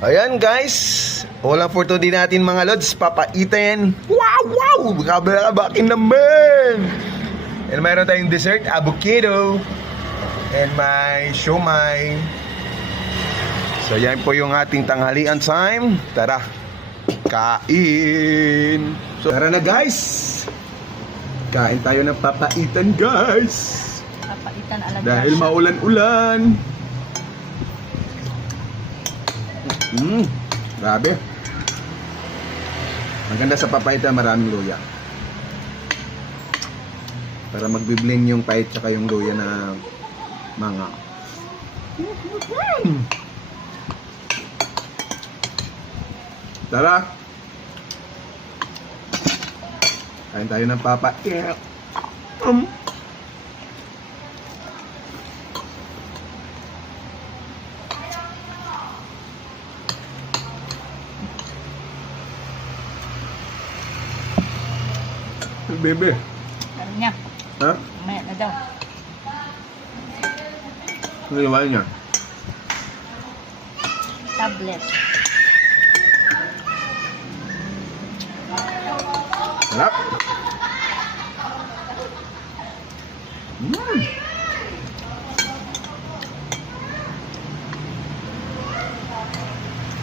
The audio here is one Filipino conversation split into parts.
Ayan guys, ulam for today natin mga lods, papaitin. Wow! Bakabakin naman! And mayroon tayong dessert, avocado. And may siomay. So yan po yung ating tanghalian time. Tara, kain! So tara na guys! Kain tayo ng papaitan guys! Papaitan alam Dahil maulan-ulan. Grabe. Maganda sa papaitan, maraming luya. Para magbibling yung pait tsaka yung luya na mga. Tara. Kain tayo ng papait. Bebe. Ano niya? Ha? Mamaya na daw. Ano naman niya? Tablet. Sarap.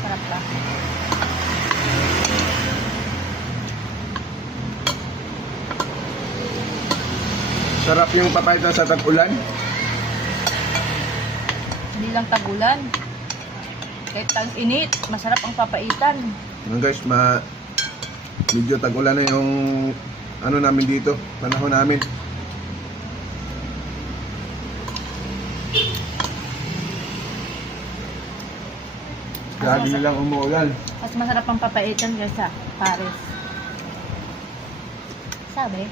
Sarap ba? Sarap yung papaitan sa tag-ulan. Hindi lang tagulan. Kahit tag-init, masarap ang papaitan. Ngayon guys, medyo tag-ulan na yung ano namin dito, panahon namin. Lagi nilang umuulan. Mas masarap ang papaitan kaysa Paris. Sabi?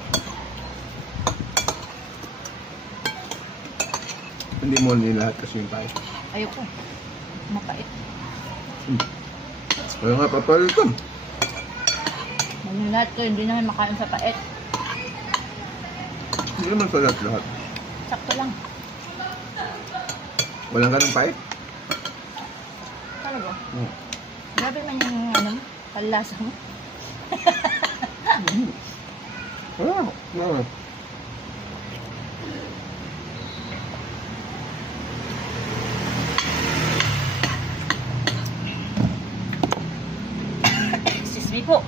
Hindi mo nila lahat kasi yung pait. Ayoko. Mapait. Kaya nga papalitan. Yung lahat ko, hindi naman makain sa pait. Hindi naman sa lahat. Sakto lang. Walang ganong pait. Talaga? Grabe man yung ano, palasa mo. Ah. Excuse me po.